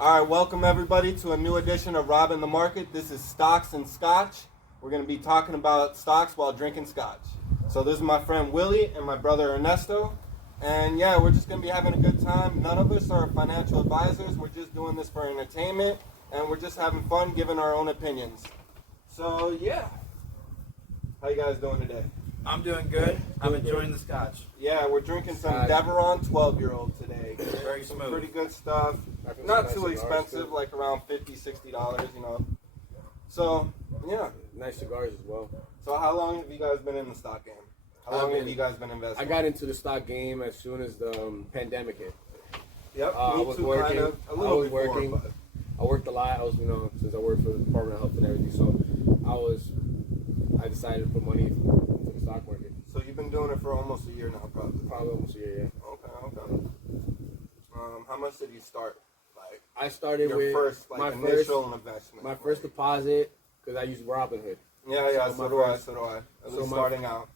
All right, welcome everybody to a new edition of Robbing the Market. This is Stocks and Scotch. We're going to be talking about stocks while drinking scotch. So this is my friend Willie and my brother Ernesto. And yeah, we're just going to be having a good time. None of us are financial advisors. We're just doing this for entertainment, and we're just having fun giving our own opinions. So yeah, how you guys doing today? I'm doing good. I'm enjoying the scotch. Yeah, we're drinking some Deveron 12-year-old today. Very Some smooth. pretty good stuff. Not too expensive, like around $50, $60, you know. So, yeah. Nice cigars as well. So how long have you guys been in the stock game? How long have you guys been investing? I got into the stock game as soon as the pandemic hit. Yep, I was working. Kind of, a little before, but... I worked a lot. I was, since I worked for the Department of Health and everything, so I decided to put money into the stock market. So you've been doing it for almost a year now, probably? Probably almost a year, yeah. Okay. How much did you start? Like, I started your with first, like, initial investment. My first deposit, because I used Robinhood. Yeah, so do I. At least starting out.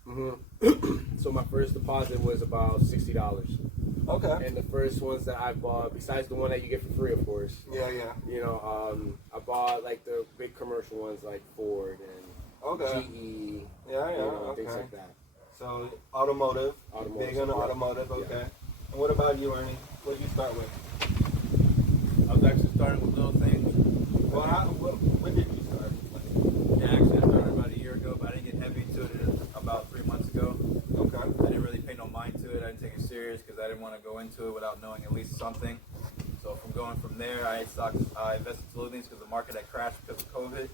So my first deposit was about $60. Okay. And the first ones that I bought, besides the one that you get for free, of course. Yeah. I bought like the big commercial ones like Ford and GE. Things like that. So automotive. Big on automotive. Okay. Yeah. And what about you, Ernie? What did you start with? I was actually starting with little things. Well, when did you start? Yeah, actually I started about a year ago, but I didn't get heavy into it about 3 months ago. Okay. I didn't really pay no mind to it. I didn't take it serious because I didn't want to go into it without knowing at least something. So from there, I invested clothing because the market had crashed because of COVID.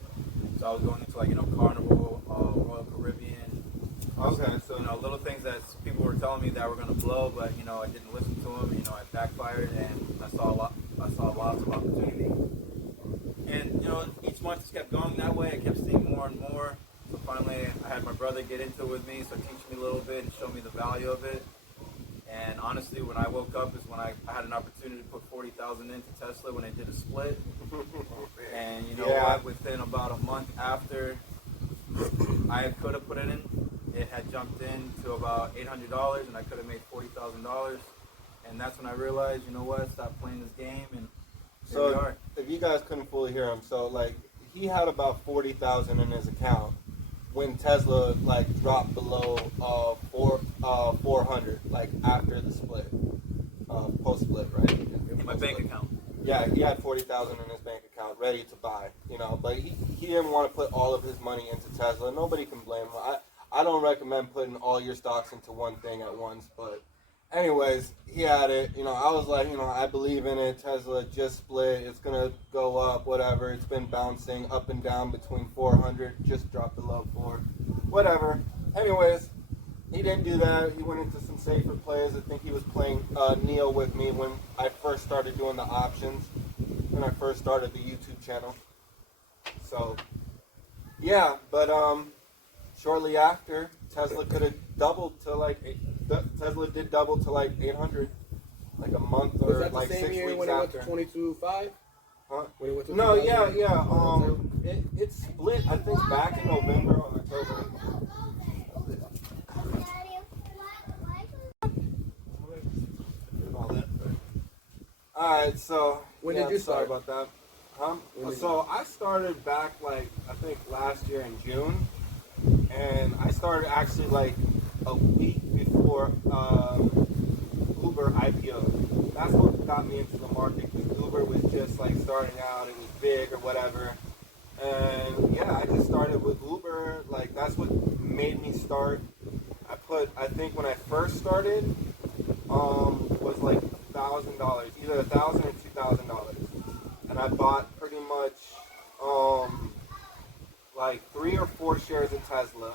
So I was going into Carnival, Royal Caribbean. Okay, so little things that people were telling me that were going to blow, but I didn't listen to them. I backfired, and I saw lots of opportunity. And each month just kept going that way. I kept seeing more and more. So finally, I had my brother get into it with me, so teach me a little bit and show me the value of it. And honestly, when I woke up is when I had an opportunity to put $40,000 into Tesla when they did a split. And what? Within about a month after I could have put it in, it had jumped in to about $800, and I could have made $40,000. And that's when I realized, stop playing this game. And here we are. If you guys couldn't fully hear him, he had about 40,000 in his account when Tesla dropped below 400, after the split, post split, right? In my bank account. Yeah, he had 40,000 in his bank account, ready to buy. But he didn't want to put all of his money into Tesla. Nobody can blame him. I don't recommend putting all your stocks into one thing at once, but anyways, he had it. I was like, I believe in it. Tesla just split. It's going to go up, whatever. It's been bouncing up and down between 400, just dropped below 4, whatever. Anyways, he didn't do that. He went into some safer plays. I think he was playing Neo with me when I first started doing the options, when I first started the YouTube channel. So, yeah, but shortly after, Tesla could have doubled to Tesla did double to 800, a month or was that the 6 same year weeks when after. It went to 22.5? Huh? When it went to No, yeah. It split, I think, back in November or October. Alright, so when did you start? Sorry about that. So I started back I think last year in June, and I started actually a week before Uber IPO. That's what got me into the market, because Uber was just starting out. It was big or whatever, and yeah, I just started with Uber. That's what made me start. I think when I first started, was $1,000, either $1,000 or $2,000, and I bought pretty much 3 or 4 shares of Tesla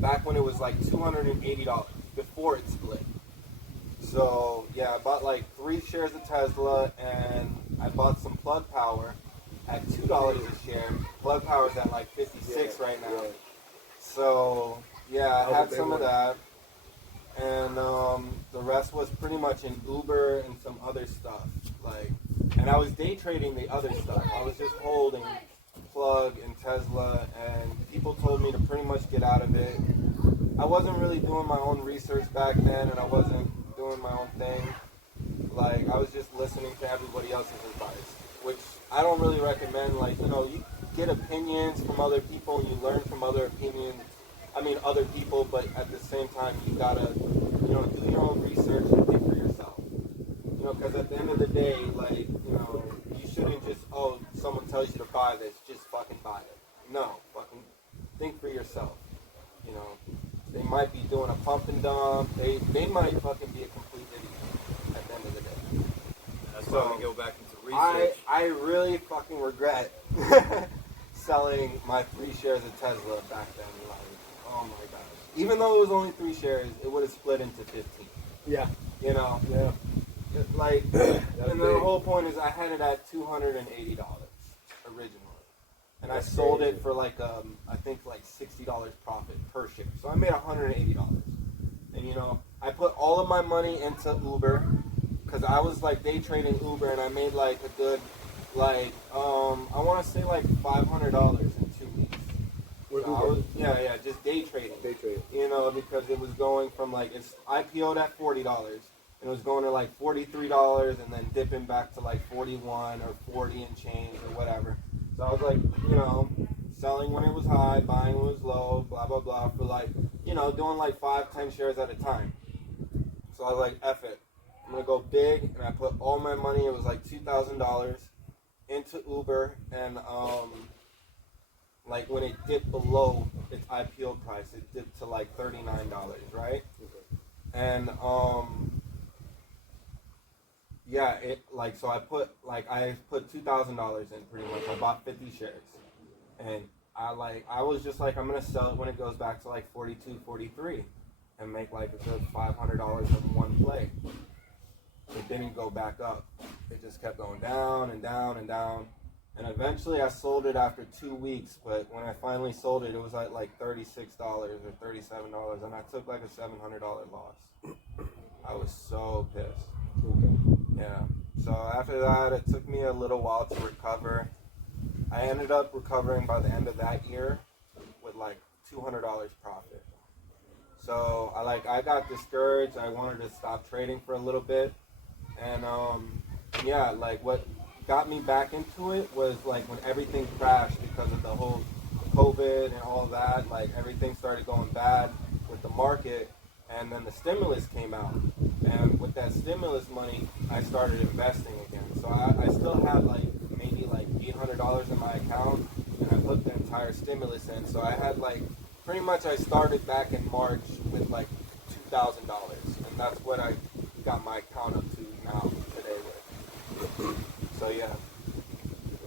back when it was $280 before it split. So yeah, I bought 3 shares of Tesla, and I bought some Plug Power at $2 a share. Plug Power's at 56 right now. Yeah. So yeah, I had some of that. And the rest was pretty much in Uber and some other stuff. And I was day trading the other stuff. I was just holding Plug and Tesla, and people told me to pretty much get out of it. I wasn't really doing my own research back then, and I wasn't doing my own thing. like I was just listening to everybody else's advice, which I don't really recommend. Like, you know, you get opinions from other people, you learn from other opinions. I mean, other people, but at the same time, you gotta, you know, do your own research and think for yourself. You know, because at the end of the day, like, you know, you shouldn't just, oh, someone tells you to buy this, just fucking buy it. No, fucking think for yourself. You know, they might be doing a pump and dump. They might fucking be a complete idiot at the end of the day. That's So, why we go back into research. I really fucking regret selling my 3 shares of Tesla back then. Like, oh my gosh. Even though it was only 3 shares, it would have split into 15. Yeah. You know? Yeah. Like, and big. the whole point is I had it at $280 originally. And I sold it for like, I think like $60 profit per share. So I made $180. And you know, I put all of my money into Uber because I was like day trading Uber and I made like a good, like, I want to say like $500 in 2 weeks. So yeah, just day trading. Day trading. You know, because it was going from like, it's IPO'd at $40 and it was going to like $43 and then dipping back to like 41 or 40 and change or whatever. So I was like, you know, selling when it was high, buying when it was low, blah, blah, blah, for like, you know, doing like 5-10 shares at a time. So I was like, F it. I'm going to go big, and I put all my money, it was like $2,000, into Uber, and like when it dipped below its IPO price, it dipped to like $39, right? And yeah, it like, so I put $2,000 in pretty much. I bought 50 shares, and I was just like, I'm gonna sell it when it goes back to like 42, 43, and make like a good $500 in one play. It didn't go back up. It just kept going down and down and down. And eventually I sold it after 2 weeks, but when I finally sold it, it was at like $36 or $37, and I took like a $700 loss. I was so pissed. Okay. Yeah. So after that, it took me a little while to recover. I ended up recovering by the end of that year with like $200 profit. So I got discouraged. I wanted to stop trading for a little bit. And yeah, like what got me back into it was like when everything crashed because of the whole COVID and all that. Like everything started going bad with the market, and then the stimulus came out. And with that stimulus money, I started investing again. So I still had like maybe like $800 in my account, and I put the entire stimulus in. So I had like pretty much I started back in March with like $2,000, and that's what I got my account up to now today with. So yeah.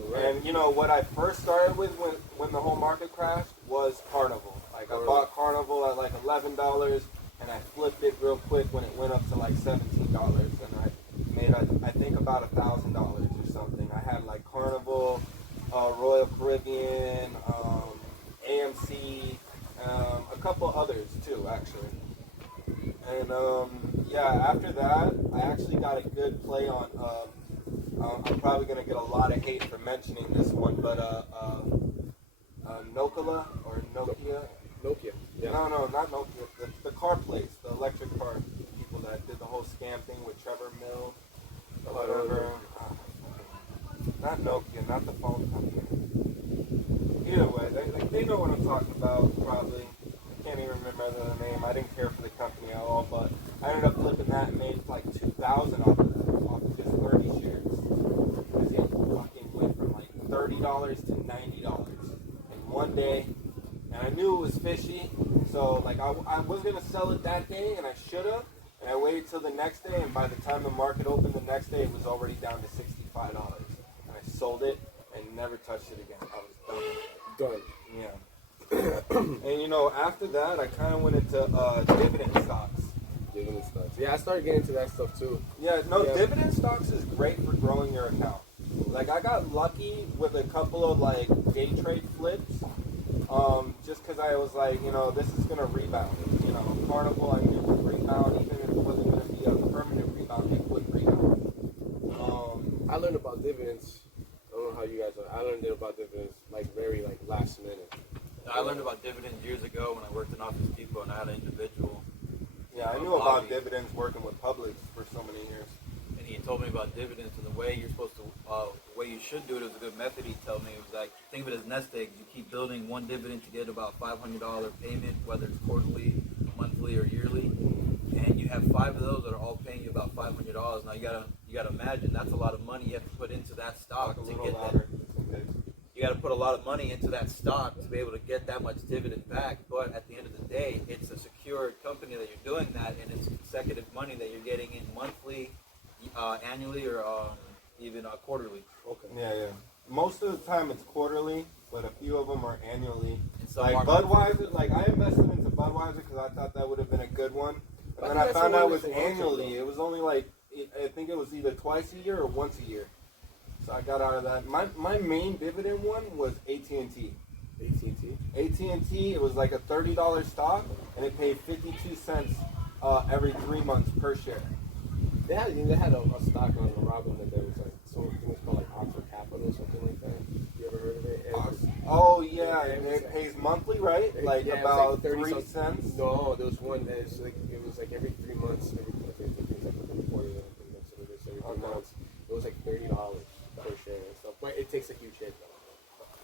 Right. And you know what I first started with when the whole market crashed was Carnival. Like I bought Carnival at like $11, and I flipped it real quick when it went up to like $17, and I made I think about $1,000 or something. I had like Carnival, Royal Caribbean, AMC, a couple others too actually. And yeah, after that, I actually got a good play on. I'm probably gonna get a lot of hate for mentioning this one, but Nokia or Nokia. Nokia. Yeah. No, not Nokia. The car place, the electric car people that did the whole scam thing with Trevor Mill, or whatever. Not Nokia, not the phone company. Either way, they know what I'm talking about, probably. I can't even remember the name. I didn't care for the company at all, but I ended up flipping that and made like $2,000 off of just 30 shares. Because it fucking went from like $30 to $90 in one day. And I knew it was fishy, so like I was gonna sell it that day, and I should have. And I waited till the next day, and by the time the market opened the next day, it was already down to $65. And I sold it and never touched it again. I was done. Done. Yeah. And you know, after that, I kind of went into dividend stocks. Dividend stocks. Yeah, I started getting into that stuff too. Yeah, no, dividend stocks is great for growing your account. Like I got lucky with a couple of like day trade flips. Just because I was like, you know, this is going to rebound. You know, Carnival, I knew would rebound, even if it wasn't going to be a permanent rebound, it would rebound. I learned about dividends. I don't know how you guys are. I learned about dividends like very like last minute. I learned about dividends years ago when I worked in Office Depot and I had an individual. Yeah, I knew about dividends working with Publix for so many years. And he told me about dividends and the way you're supposed to, the way you should do it is a good method. He told me it was like, think of it as nest eggs. You keep building one dividend to get about $500 payment, whether it's quarterly, monthly, or yearly, and you have 5 of those that are all paying you about $500. Now you gotta imagine that's a lot of money you have to put into that stock to get that. You got to put a lot of money into that stock to be able to get that much dividend back. But at the end of the day, it's a secured company that you're doing that, and it's consecutive money that you're getting in monthly, annually, or even quarterly. Okay. Yeah. Most of the time it's quarterly, but a few of them are annually. So Like Budweiser, like I invested into Budweiser because I thought that would have been a good one. And then I found out it was annually. It was only like, I think it was either twice a year or once a year. So I got out of that. My main dividend one was AT&T. AT&T? AT&T, it was like a $30 stock, and it paid 52 cents every 3 months per share. They had a stock on the Robinhood that was like, so it was called like Oxford Capital or something like that. You ever heard of it? Oh yeah, and it pays monthly, right? Like about like 3 cents. No, there was one that is like it was like every 3 months. Every months, it was like $30 per share and stuff. But it takes a huge hit though.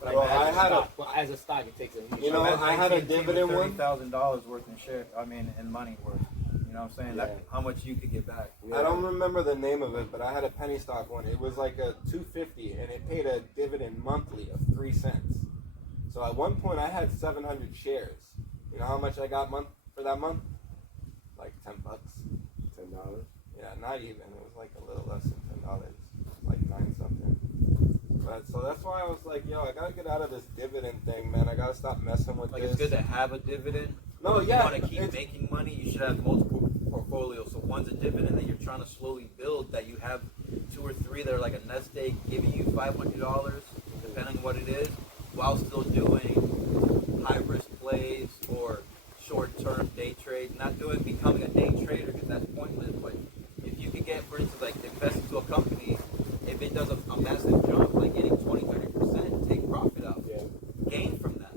But well, as a stock, it takes a huge. You know, I had a dividend one. $30,000 worth in share. I mean, in money worth. You know what I'm saying? Yeah. That, how much you could get back. I don't remember the name of it, but I had a penny stock one. It was like a $2.50, and it paid a dividend monthly of 3 cents. So at one point, I had 700 shares. You know how much I got for that month? Like $10. $10. Yeah, not even. It was like a little less than $10, like 9 something. But so that's why I was like, yo, I gotta get out of this dividend thing, man. I gotta stop messing with Like this. it's good to have a dividend. No, if yeah, you want to keep making money, you should have multiple portfolios. So one's a dividend that you're trying to slowly build, that you have 2 or 3 that are like a nest egg, giving you $500, depending on what it is, while still doing high risk plays or short term day trade. Not becoming a day trader, because that's pointless. But if you can get, for instance, like invest into a company, if it does a massive jump, like getting 20-30%, take profit out, gain from that.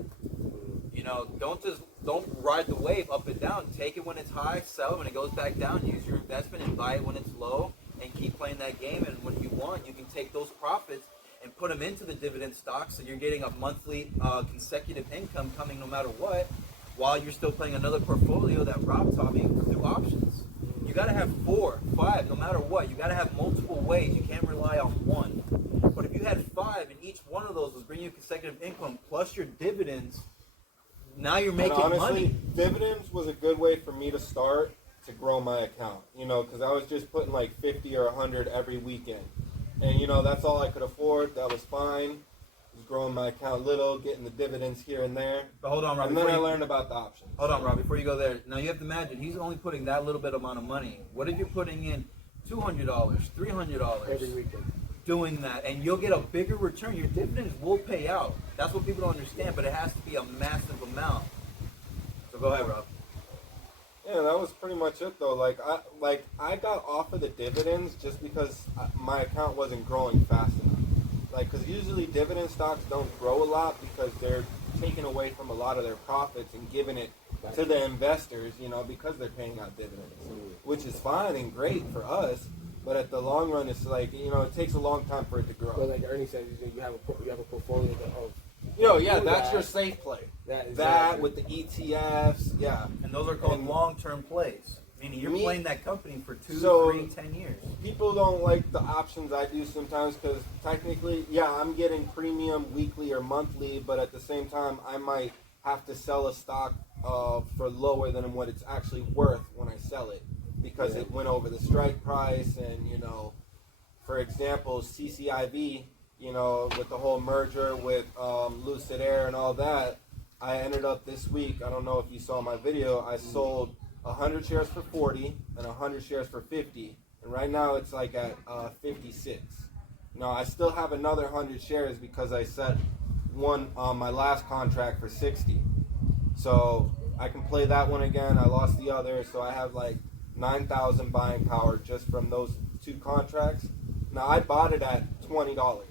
You know, don't ride the wave up and down. Take it when it's high, sell it when it goes back down. Use your investment and buy it when it's low, and keep playing that game. And when you want, you can take those profits and put them into the dividend stocks, so you're getting a monthly consecutive income coming no matter what, while you're still playing another portfolio that Rob taught me through options. You got to have 4, 5, no matter what. You got to have multiple ways. You can't rely on one. But if you had 5 and each one of those was bringing you consecutive income plus your dividends, now you're making honestly, money. Dividends was a good way for me to start to grow my account. You know, because I was just putting like 50 or 100 every weekend, and you know that's all I could afford. That was fine. Was growing my account little, getting the dividends here and there. But hold on, Rob. And then I learned about the options. Hold on, Rob. Before you go there, now you have to imagine he's only putting that little bit amount of money. What if you're putting in $200, $300 every weekend? Doing that, and you'll get a bigger return. Your dividends will pay out. That's what people don't understand, but it has to be a massive amount. So go ahead, Rob. Yeah, that was pretty much it though. I got off of the dividends just because my account wasn't growing fast enough. Like, because usually dividend stocks don't grow a lot because they're taking away from a lot of their profits and giving it to the investors, you know, because they're paying out dividends, which is fine and great for us. But at the long run, it's like, you know, it takes a long time for it to grow. But like Ernie said, you have a portfolio of. You know, yeah, that's your safe play. That with the ETFs, yeah. And those are called long-term plays. Meaning you're playing that company for 2, 3, 10 years. People don't like the options I do sometimes because technically, yeah, I'm getting premium weekly or monthly, but at the same time, I might have to sell a stock for lower than what it's actually worth when I sell it because it went over the strike price. And, you know, for example, CCIV, you know, with the whole merger with Lucid Air and all that, I ended up this week, I don't know if you saw my video, I sold 100 shares for 40 and 100 shares for 50, and right now it's like at 56. Now I still have another 100 shares because I set one on my last contract for 60, so I can play that one again. I lost the other, so I have like 9,000 buying power just from those 2 contracts. Now I bought it at $20,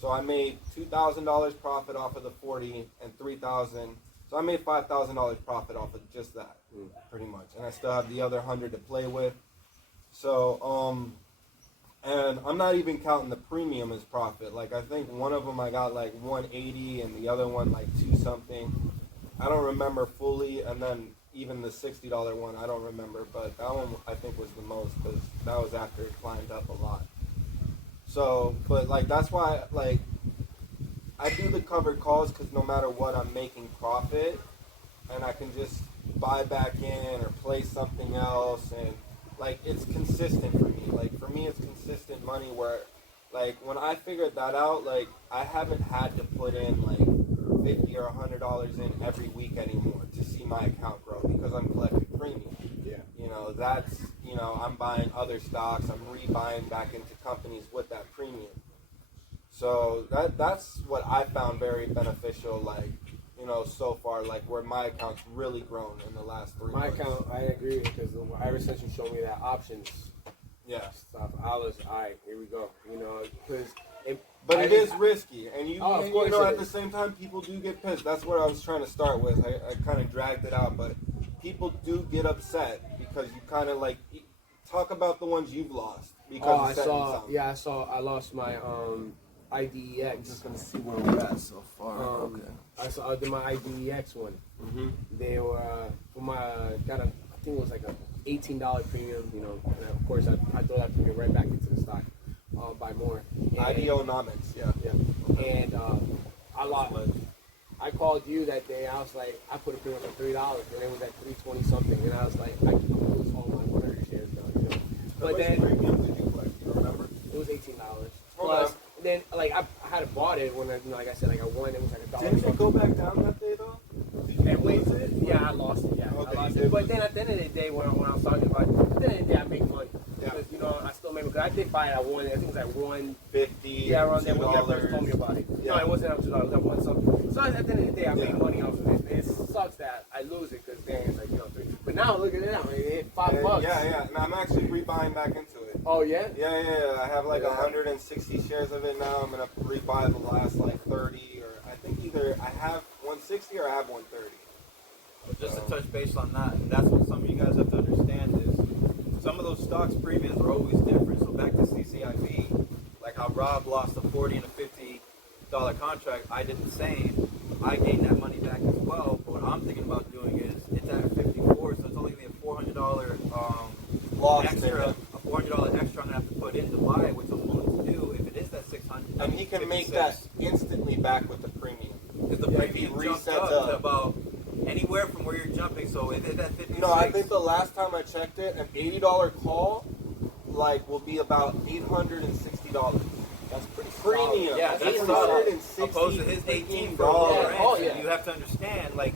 so I made $2,000 profit off of the 40 and $3,000. So I made $5,000 profit off of just that, pretty much. And I still have the other 100 to play with. So And I'm not even counting the premium as profit. Like I think one of them I got like 180 and the other one like 2 something. I don't remember fully, and then even the $60 one I don't remember, but that one I think was the most because that was after it climbed up a lot. So, but like that's why like I do the covered calls because no matter what I'm making profit, and I can just buy back in or play something else, and like it's consistent for me. Like for me, it's consistent money where, like when I figured that out, like I haven't had to put in like $50 or $100 in every week anymore to see my account grow because I'm collecting premium. Yeah. You know, that's, you know, I'm buying other stocks, I'm rebuying back into companies with that premium. So that's what I found very beneficial, like, you know, so far, like where my account's really grown in the last 3 months. My account, I agree, because ever since you showed me that options stuff, I was, all right, here we go. You know, because but it is risky, and you of course you know, it at is. the same time, people do get pissed. That's what I was trying to start with. I kind of dragged it out, but people do get upset because you kind of like talk about the ones you've lost because I lost my IDEX. I'm just gonna see where we're at so far. Okay. I did my IDEX one. Mm-hmm. They were for my I think it was like a $18 premium. You know, and of course I throw that premium right back into the stock. Buy more. Ideonomics, yeah. And I lost. I called you that day. I was like, I put a premium for $3, and it was at $3.20 something, and I was like, I can lose all my 100 shares now. You know? But then premium did you collect? You remember? it was $18 plus. Then like I had bought it when like I said, like I won. It was like $1. Didn't it go back down that day though? And wait, yeah, I lost it. Yeah, Okay, I lost it. But then at the end of the day, when I was talking about it, at the end of the day, I make money. Yeah. Because, you know, I still make money. Because I did buy it at one. I think it was at 150. 50. Yeah, around there when you $2. first told me about it. Yeah. No, it wasn't up to $2. It was at one something. So at the end of the day, I make money off of it. It sucks that I lose it because dang, it's like, you know, $3. But now look at it now. It hit $5. Yeah. And I'm actually rebuying back into it. Oh yeah. Yeah. I have like 160 shares of it now. I'm gonna rebuy the last like 30, or I think either I have 160 or I have 130. But just to touch base on that, and that's what some of you guys have to understand is some of those stocks premiums are always different. So back to CCIV, like how Rob lost a $40 and a $50 contract, I did the same. I gained that money back as well. But what I'm thinking about doing is it's at 54, so it's only gonna be a $400 Loss extra, a $400 extra I'm gonna have to put in to buy it, which I'm willing to do if it is that 600. And he can make that instantly back with the premium. Because the premium jumped up to about anywhere from where you're jumping. So if it's at 56. No, I think the last time I checked it, an $80 call like will be about $860. That's pretty Premium. solid. Yeah, that's $860 opposed to his 18 for $18. Oh, yeah. You have to understand, like,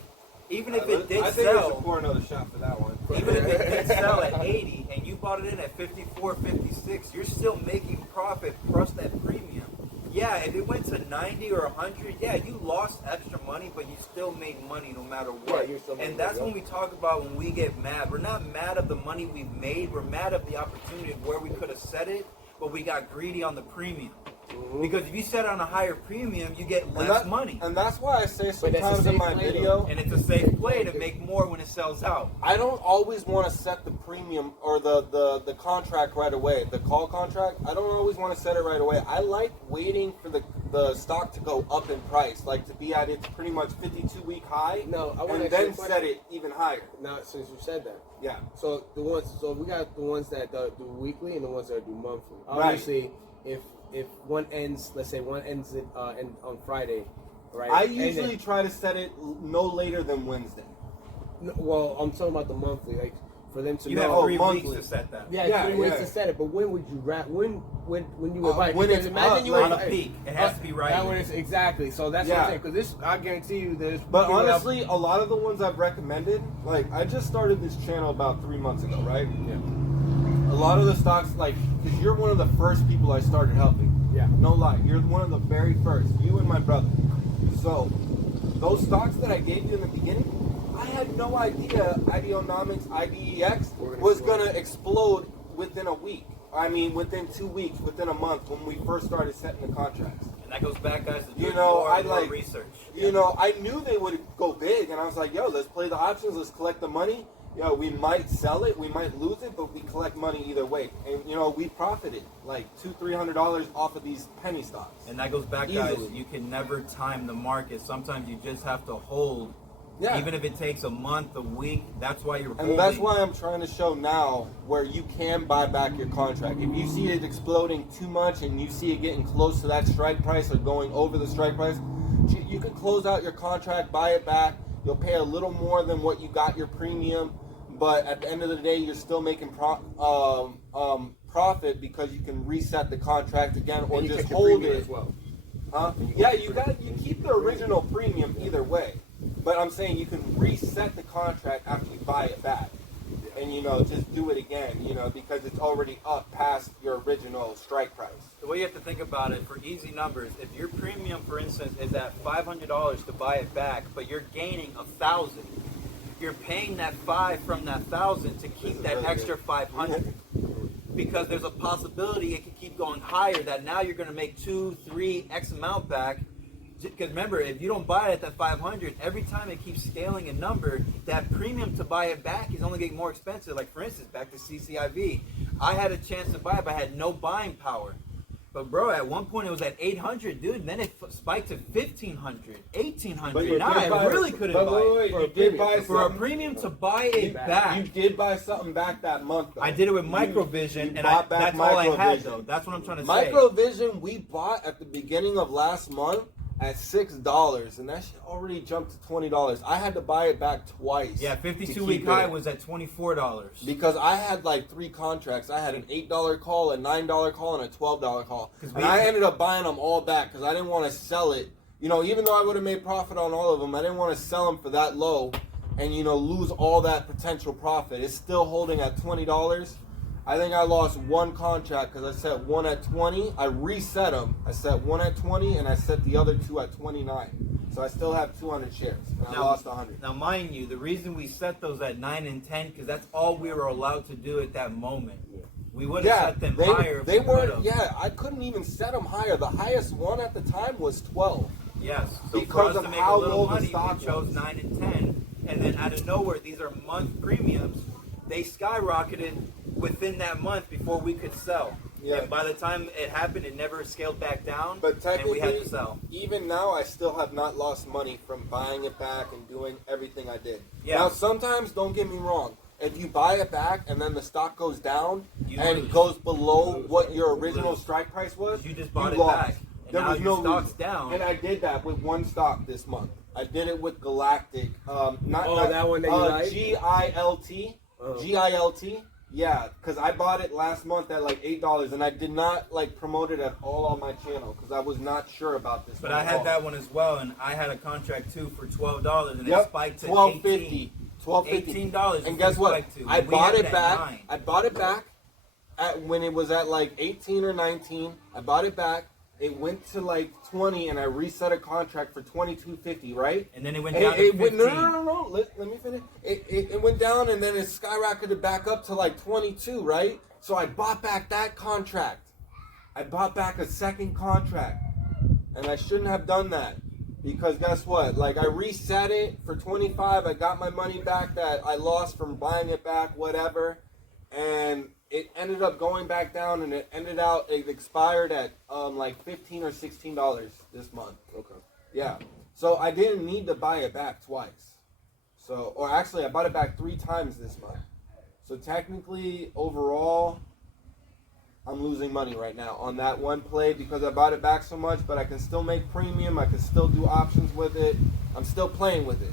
even if it did I think we should sell, pour another shot for that one. even if it did sell at 80 and you bought it in at 54, 56, you're still making profit plus that premium. Yeah, if it went to 90 or 100, yeah, you lost extra money, but you still made money no matter what. Yeah, you still made and that's money, when we talk about when we get mad. We're not mad of the money we've made. We're mad of the opportunity of where we could have set it, but we got greedy on the premium. Mm-hmm. Because if you set on a higher premium, you get less money. And that's why I say that's sometimes a in my safe play, video, And it's a safe play to make more when it sells out. I don't always want to set the premium or the contract right away. The call contract, I don't always want to set it right away. I like waiting for the stock to go up in price, like to be at its pretty much 52-week high, No, I want and to then set it even higher. Now, since you said that, Yeah. so we got the ones that do weekly and the ones that do monthly. Right. Obviously, if one ends, let's say one ends it on Friday, right? I And usually then- try to set it no later than Wednesday. no, well, I'm talking about the monthly, like for them to You know. have 3 monthly. weeks to set that. Yeah, 3 weeks yeah. to set it. But when would you when you would buy it? When Because it's imagine up, you like would on a peak. It has to be right. That when it's exactly. So that's what Yeah. I'm saying. Because this, I guarantee you, there's. But people that- honestly, a lot of the ones I've recommended, like I just started this channel about 3 months ago, right? Yeah. A lot of the stocks, like, because you're one of the first people I started helping. Yeah. No lie, you're one of the very first. You and my brother. So, those stocks that I gave you in the beginning, I had no idea Ideonomics, IDEX was going to explode within a week. I mean, within 2 weeks, within a month, when we first started setting the contracts. And that goes back, guys, to You doing know, more I and more like research. You know, I knew they would go big, and I was like, "Yo, let's play the options. Let's collect the money." yo, we might sell it, we might lose it, but we collect money either way. And, you know, we profited like $200-300 off of these penny stocks. And that goes back, Easily. guys, you can never time the market. Sometimes you just have to hold. Yeah. Even if it takes a month, a week, that's why you're holding. And that's why I'm trying to show now where you can buy back your contract. If you see it exploding too much and you see it getting close to that strike price or going over the strike price, you can close out your contract, buy it back. You'll pay a little more than what you got your premium, but at the end of the day, you're still making profit because you can reset the contract again or And you just get your hold premium it. as well. Huh? Yeah, you keep the original premium either way. But I'm saying you can reset the contract after you buy it back. And, you know, just do it again, you know, because it's already up past your original strike price. The way you have to think about it, for easy numbers, if your premium, for instance, is at $500 to buy it back, but you're gaining $1,000, you're paying that $5 from that $1,000 to keep that extra $500. Because there's a possibility it could keep going higher, that now you're going to make 2, 3, X amount back. Because remember, if you don't buy it at that 500, every time it keeps scaling a number, that premium to buy it back is only getting more expensive. Like, for instance, back to CCIV, I had a chance to buy it, but I had no buying power. But bro, at one point it was at 800, dude, and then it spiked to 1500, 1800. Now I really couldn't buy it. You did buy For a something. premium to buy it back. You did buy something back that month, though. I did it with Microvision, and bought back that's all I had, Microvision. though. That's what I'm trying to say. Microvision we bought at the beginning of last month at $6, and that shit already jumped to $20. I had to buy it back twice. Yeah, to 52-week keep high it. was at $24. Because I had like 3 contracts. I had an $8 call, a $9 call, and a $12 call. And I ended up buying them all back because I didn't want to sell it. You know, even though I would have made profit on all of them, I didn't want to sell them for that low and, you know, lose all that potential profit. It's still holding at $20. I think I lost 1 contract because I set one at 20. I reset them. I set one at 20 and I set the other 2 at 29. So I still have 200 shares. And I lost 100. Now, mind you, the reason we set those at 9 and 10 because that's all we were allowed to do at that moment. We would have set them higher. They weren't. Yeah, I couldn't even set them higher. The highest one at the time was 12. Yes. So Because for us of to make how a little low the money, stock we chose was. 9 and 10, and then out of nowhere, these are month premiums. They skyrocketed within that month before we could sell. Yeah. And by the time it happened, it never scaled back down, But and technically, we had to sell. even now, I still have not lost money from buying it back and doing everything I did. Yeah. Now, sometimes, don't get me wrong, if you buy it back and then the stock goes down You and lose. it goes below what your You original lose. strike price was, You just bought it lost. back, and There now was your no stock's losing. down. And I did that with one stock this month. I did it with Galactic. That one that you like? GILT. GILT. Yeah, because I bought it last month at like $8, and I did not like promote it at all on my channel because I was not sure about this. But one I at had all. that one as well, and I had a contract too for $12, and it Yep, spiked to $12.50. $18. $18. And guess what? To. I We bought had it at back. 9. I bought it back at when it was at like 18 or 19. I bought it back. It went to like 20, and I reset a contract for $22.50. Right? And then it went down to 15. No. Let me finish. It went down, and then it skyrocketed back up to like 22. Right? So I bought back that contract. I bought back a second contract, and I shouldn't have done that. Because guess what? Like, I reset it for 25. I got my money back that I lost from buying it back, whatever. And it ended up going back down, and it expired at like $15 or $16 this month. Okay. Yeah. So I didn't need to buy it back twice. So, or actually, I bought it back 3 times this month. So technically, overall, I'm losing money right now on that one play because I bought it back so much, but I can still make premium. I can still do options with it. I'm still playing with it.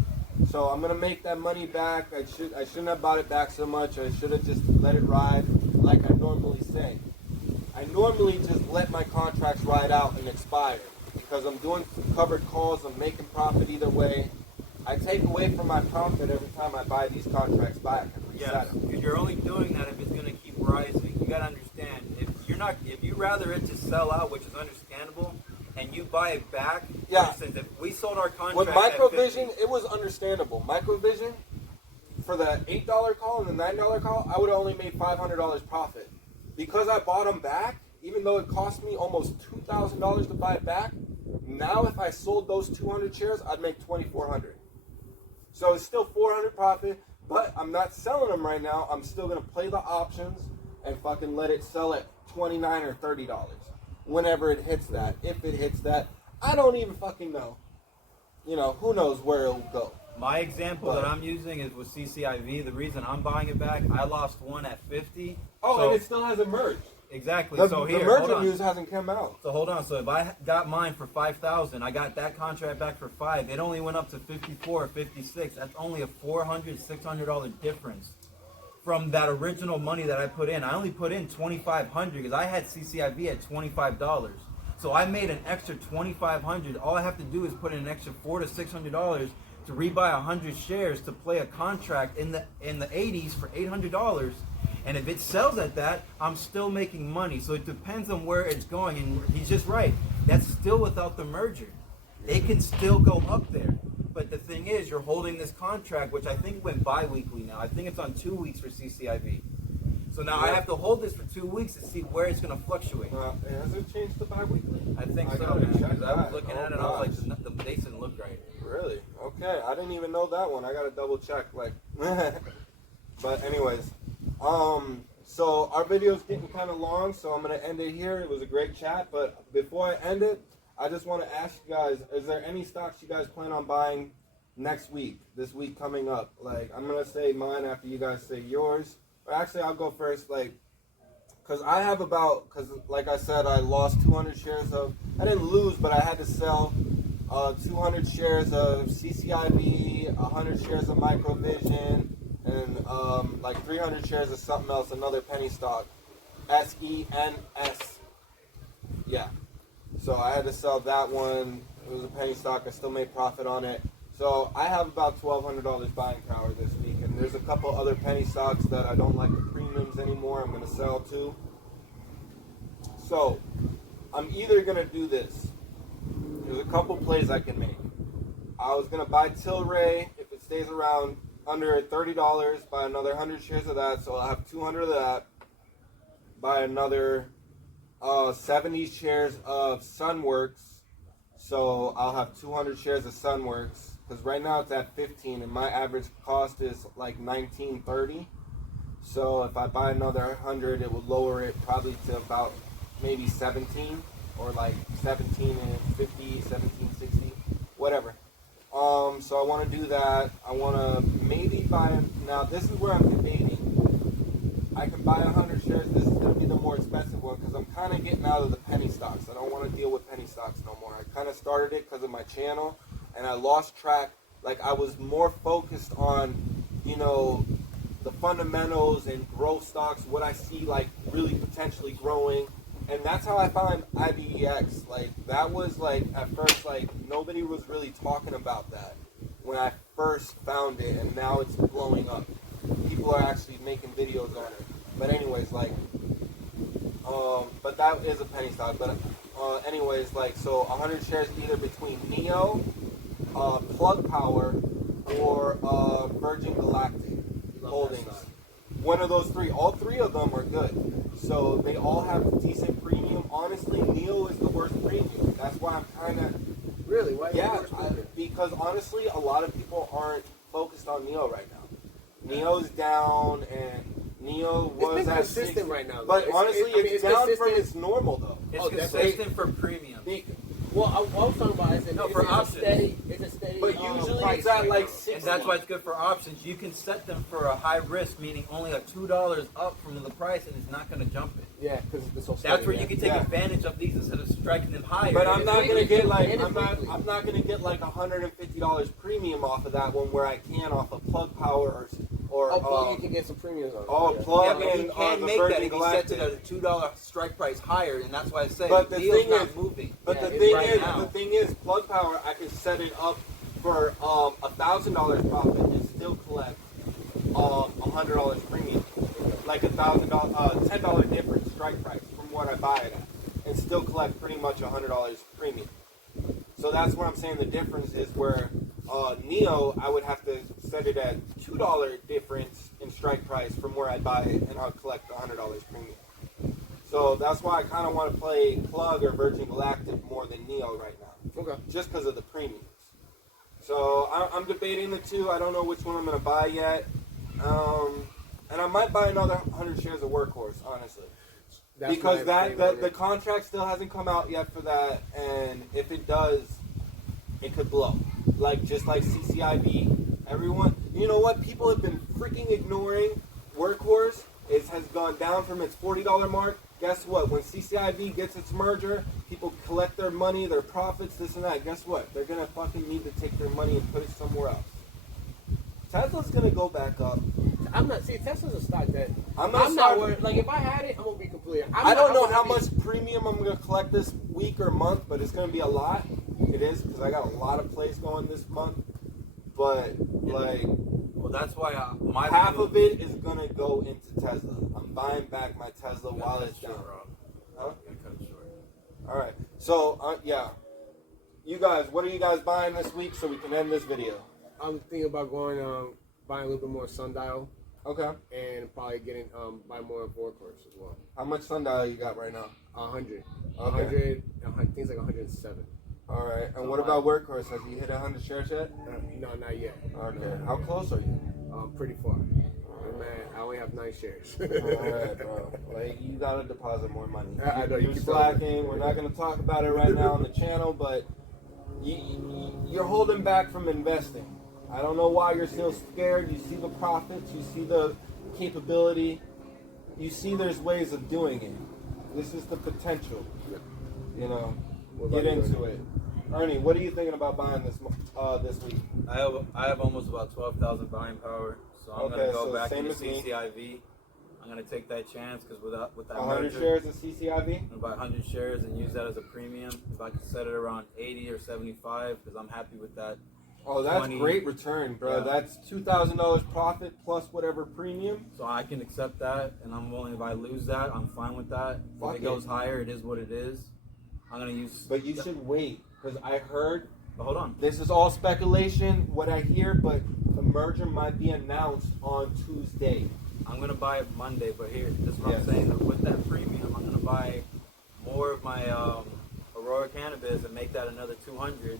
So I'm gonna make that money back. I shouldn't have bought it back so much. I should have just let it ride like I normally say. I normally just let my contracts ride out and expire because I'm doing covered calls. I'm making profit either way. I take away from my profit every time I buy these contracts back and reset Yes, them. because you're only doing that if it's going to keep rising. You got to understand, if you rather it to sell out, which is understandable, and you buy it back, Yeah. for instance, if we sold our contract With at Microvision, 50, it was understandable. Microvision, for the $8 call and the $9 call, I would have only made $500 profit. Because I bought them back, even though it cost me almost $2,000 to buy it back, now if I sold those 200 shares, I'd make $2,400. So it's still $400 profit, But I'm not selling them right now. I'm still gonna play the options and fucking let it sell at $29 or $30 whenever it hits that. If it hits that, I don't even fucking know. You know, who knows where it'll go. My example that I'm using is with CCIV. The reason I'm buying it back, I lost one at 50. Oh, so, and it still hasn't merged. Exactly. The, so the here, hold merger on. news hasn't come out. So hold on. So if I got mine for 5,000, I got that contract back for 5. It only went up to 54 or 56. That's only a $400, $600 difference from that original money that I put in. I only put in $2,500 because I had CCIV at $25. So I made an extra $2,500. All I have to do is put in an extra $400 to $600 to rebuy 100 shares to play a contract in the 80s for $800. And if it sells at that, I'm still making money. So it depends on where it's going. And he's just right. That's still without the merger. It can still go up there. But the thing is, you're holding this contract, which I think went bi-weekly now. I think it's on 2 weeks for CCIV. So now I have to hold this for 2 weeks to see where it's going to fluctuate. Has it changed to bi-weekly? I think so, gotta man. check Because I was that. looking Oh, at it, I was gosh. like, the dates didn't look right. Really? Okay, I didn't even know that one. I gotta double check. Like, but anyways, so our video's getting kind of long, so I'm gonna end it here. It was a great chat, but before I end it, I just want to ask you guys: is there any stocks you guys plan on buying next week? This week coming up? Like, I'm gonna say mine after you guys say yours. Or actually, I'll go first. Like, because I have about, because like I said, I lost 200 shares of. I didn't lose, but I had to sell 200 shares of CCIV, 100 shares of Microvision, and like 300 shares of something else, another penny stock, SENS. Yeah. So I had to sell that one. It was a penny stock. I still made profit on it. So I have about $1,200 buying power this week, and there's a couple other penny stocks that I don't like the premiums anymore. I'm going to sell too. So I'm either going to do this. There's a couple plays I can make. I was going to buy Tilray. If it stays around under $30, buy another 100 shares of that. So I'll have 200 of that. Buy another 70 shares of Sunworks. So I'll have 200 shares of Sunworks. Because right now it's at 15 and my average cost is like $19.30. So if I buy another 100, it will lower it probably to about maybe 17 or like 17.50, 17.60, whatever. So I want to do that. I want to maybe buy, now this is where I'm debating. I can buy 100 shares. This is going to be the more expensive one because I'm kind of getting out of the penny stocks. I don't want to deal with penny stocks no more. I kind of started it because of my channel and I lost track. Like, I was more focused on, you know, the fundamentals and growth stocks, what I see like really potentially growing. And that's how I found IBEX. Like, that was like, at first, like, nobody was really talking about that when I first found it, and now it's blowing up. People are actually making videos on it. But anyways, like, but that is a penny stock. But anyways, like, so 100 shares either between Neo, Plug Power, or Virgin Galactic Holdings. One of those three. All three of them are good. So they all have decent premium. Honestly, Neo is the worst premium. That's why I'm kind of... Really? Why? Yeah, because honestly, a lot of people aren't focused on Neo right now. Neo's down, and Neo was it's been at consistent 60. right now. But honestly, it's down from consistent. its normal, though. It's consistent for premium. Well, I was talking about is No, for options. It's a steady. But usually price it's at right like now. 60. And that's why it's good for options. You can set them for a high risk, meaning only a $2 up from the price, and it's not going to jump it. Yeah, because it's so steady. That's where you can take advantage of these instead of striking them higher. But I'm not gonna get like And I'm it's not gonna get like $150 premium off of that one where I can off of Plug Power or Plug, you can get some premiums on it. Oh, Plug Yeah, but and you can the make that Virgin if you set Galactic. it at a $2 strike price higher, and that's why I say But the Neo's thing not is- moving. But Yeah, the it's thing right is, now. the thing is, Plug Power I can set it up for $1,000 profit and still collect $100 premium, like $10 difference strike price from what I buy it at, and still collect pretty much $100 premium. So that's what I'm saying. The difference is where Neo, I would have to set it at $2 difference in strike price from where I buy it, and I'll collect $100 premium. So that's why I kind of want to play Plug or Virgin Galactic more than Neo right now. Okay. Just because of the premiums. So I'm debating the two. I don't know which one I'm going to buy yet. And I might buy another 100 shares of Workhorse, honestly. Because the contract still hasn't come out yet for that, and if it does, it could blow. Just like CCIV, everyone, you know what? People have been freaking ignoring Workhorse. It has gone down from its $40 mark. Guess what? When CCIV gets its merger, people collect their money, their profits, this and that. Guess what? They're gonna fucking need to take their money and put it somewhere else. Tesla's gonna go back up. Tesla's a stock that I'm not worried. Like, if I had it, I'm gonna be completely. I don't know how much premium I'm gonna collect this week or month, but it's gonna be a lot. It is, because I got a lot of plays going this month. But well, that's why half of it is gonna go into Tesla. I'm buying back my Tesla while it's down. Huh? All right. So yeah, you guys, what are you guys buying this week so we can end this video? I'm thinking about going buying a little bit more sundial. Okay. And probably getting buy more Workhorse as well. How much sundial you got right now? 100. Okay. 100. I think it's like 107. All right. And what about Workhorse? Have you hit 100 shares yet? No, not yet. Okay. How close are you? Pretty far. Man, I only have 9 shares. All right, bro. You gotta deposit more money. I know you're slacking. We're not gonna talk about it right now on the channel, but you're holding back from investing. I don't know why you're still scared. You see the profits. You see the capability. You see there's ways of doing it. This is the potential. You know, get into it. Ernie, what are you thinking about buying this week? I have almost about 12,000 buying power, so I'm gonna go back into CCIV. I'm gonna take that chance because with that 100 merger, shares of CCIV. I'm gonna buy 100 shares and use that as a premium. If I could set it around 80 or 75, because I'm happy with that. Oh, that's great return, bro. Yeah. That's $2,000 profit plus whatever premium. So I can accept that, and I'm willing. If I lose that, I'm fine with that. If it goes higher, it is what it is. I'm gonna use. But you should wait, because I heard. But hold on. This is all speculation, what I hear, but the merger might be announced on Tuesday. I'm gonna buy it Monday, but this is what I'm saying. With that premium, I'm gonna buy more of my Aurora cannabis and make that another 200.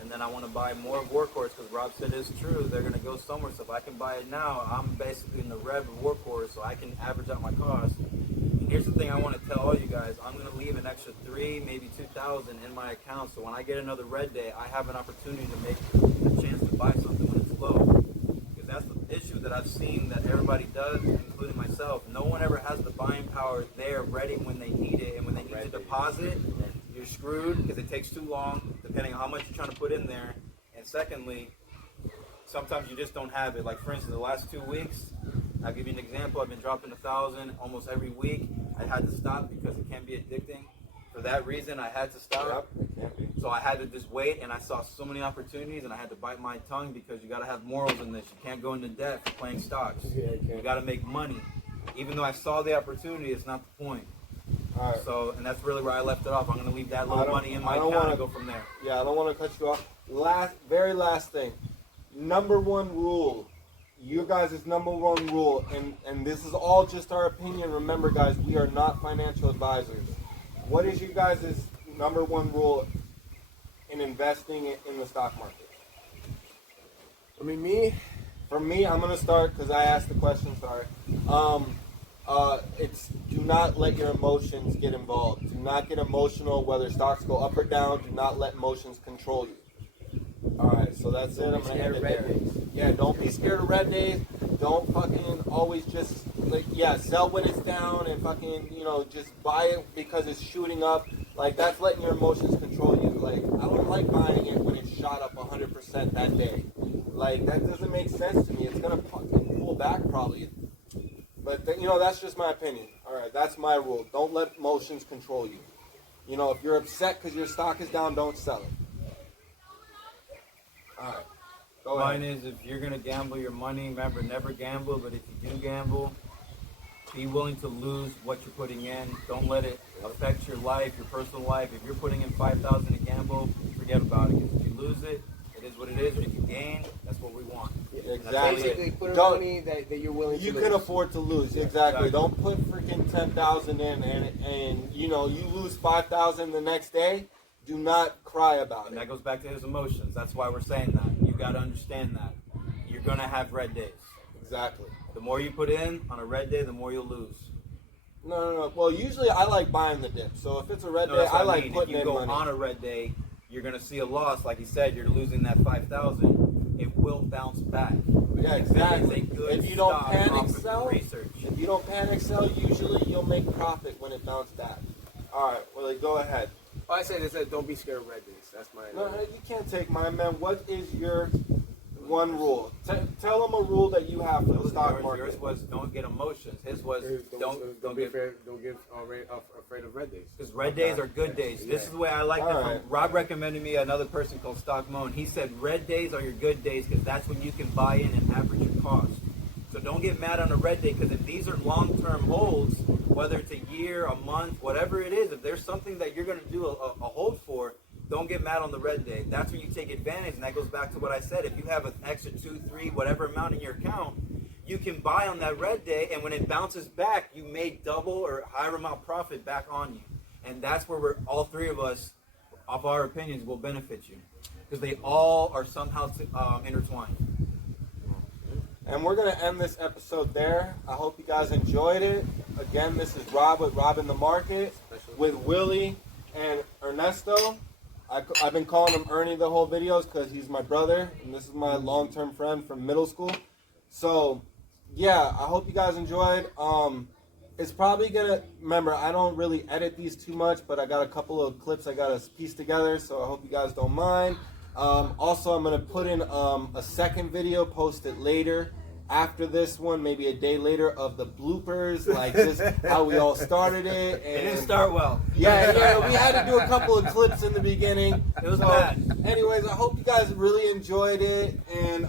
And then I want to buy more of Workhorse because Rob said it's true. They're going to go somewhere. So if I can buy it now, I'm basically in the red of Workhorse, so I can average out my cost. And here's the thing I want to tell all you guys. I'm going to leave an extra 3, maybe 2,000 in my account. So when I get another red day, I have an opportunity to make a chance to buy something when it's low. Because that's the issue that I've seen that everybody does, including myself. No one ever has the buying power there ready when they need it. And when they need to deposit, you're screwed because it takes too long, depending on how much you're trying to put in there. And secondly, sometimes you just don't have it. Like, for instance, the last 2 weeks, I'll give you an example. I've been dropping 1,000 almost every week. I had to stop because it can be addicting. For that reason, I had to stop. So I had to just wait, and I saw so many opportunities, and I had to bite my tongue because you got to have morals in this. You can't go into debt for playing stocks. You got to make money. Even though I saw the opportunity, it's not the point. All right. So, and that's really where I left it off. I'm going to leave that little money in my account and go from there. Yeah, I don't want to cut you off. Very last thing. Number one rule. You guys' number one rule, and this is all just our opinion. Remember, guys, we are not financial advisors. What is you guys' number one rule in investing in the stock market? For me, I'm going to start because I asked the question, sorry. It's do not let your emotions get involved. Do not get emotional whether stocks go up or down. Do not let emotions control you. Alright, so that's it. I'm going to end it there. Yeah, don't be scared of red days. Don't fucking always just, sell when it's down and fucking, just buy it because it's shooting up. That's letting your emotions control you. I don't like buying it when it's shot up 100% that day. That doesn't make sense to me. It's going to fucking pull back probably. But, that's just my opinion. All right, that's my rule. Don't let emotions control you. If you're upset because your stock is down, don't sell it. All right. Go ahead. Mine is, if you're going to gamble your money, remember, never gamble. But if you do gamble, be willing to lose what you're putting in. Don't let it affect your life, your personal life. If you're putting in $5,000 to gamble, forget about it. Because if you lose it, it is what it is. Or if you gain, that's what we want. Exactly. Basically, put money that you're willing to lose. You can afford to lose. Exactly. Don't put freaking 10,000 in and you lose 5,000 the next day. Do not cry about it. And that goes back to his emotions. That's why we're saying that. You got to understand that. You're going to have red days. Exactly. The more you put in on a red day, the more you'll lose. No. Well, usually I like buying the dip. So if it's a red No, day, that's what I like mean. putting If you in go money. on a red day, you're gonna see a loss. Like you said, you're losing that 5,000. It will bounce back. Yeah, exactly. It's a good If you don't stock panic off of sell, research. if you don't panic sell, usually you'll make profit when it bounces back. All right, Willie, go ahead. Well, I said don't be scared of red days. That's my. No, you can't take mine, man. What is your one rule? Tell them a rule that you have for the stock market. Yours was don't get emotions. His was Don't get. get afraid of red days. Because red days are good days. This is the way I like it. Right. Rob recommended me another person called Stock Moan. He said red days are your good days because that's when you can buy in and average your cost. So don't get mad on a red day because if these are long-term holds, whether it's a year, a month, whatever it is, if there's something that you're going to do a hold for, don't get mad on the red day. That's when you take advantage, and that goes back to what I said. If you have an extra 2, 3, whatever amount in your account, you can buy on that red day, and when it bounces back, you made double or higher amount profit back on you. And that's where we're all three of us, of our opinions, will benefit you because they all are somehow intertwined. And we're going to end this episode there. I hope you guys enjoyed it. Again, this is Rob with Rob in the Market with Willie and Ernesto. I've been calling him Ernie the whole videos because he's my brother, and this is my long-term friend from middle school. So, yeah, I hope you guys enjoyed. It's probably going to, remember, I don't really edit these too much, but I got a couple of clips I got to piece together, so I hope you guys don't mind. Also, I'm going to put in a second video, post it later after this one, maybe a day later, of the bloopers, like just how we all started it. And It didn't start well. Yeah, we had to do a couple of clips in the beginning. It was bad. Anyways, I hope you guys really enjoyed it. And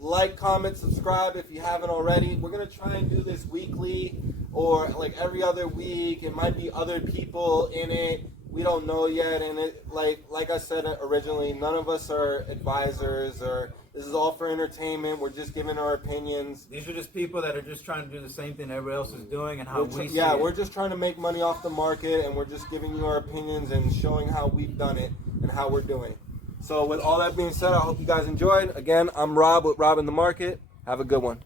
like, comment, subscribe if you haven't already. We're going to try and do this weekly or like every other week. It might be other people in it. We don't know yet. And it, like I said originally, none of us are advisors or this is all for entertainment. We're just giving our opinions. These are just people that are just trying to do the same thing everybody else is doing and how we see Yeah, it. we're just trying to make money off the market, and we're just giving you our opinions and showing how we've done it and how we're doing. So with all that being said, I hope you guys enjoyed. Again, I'm Rob with Rob in the Market. Have a good one.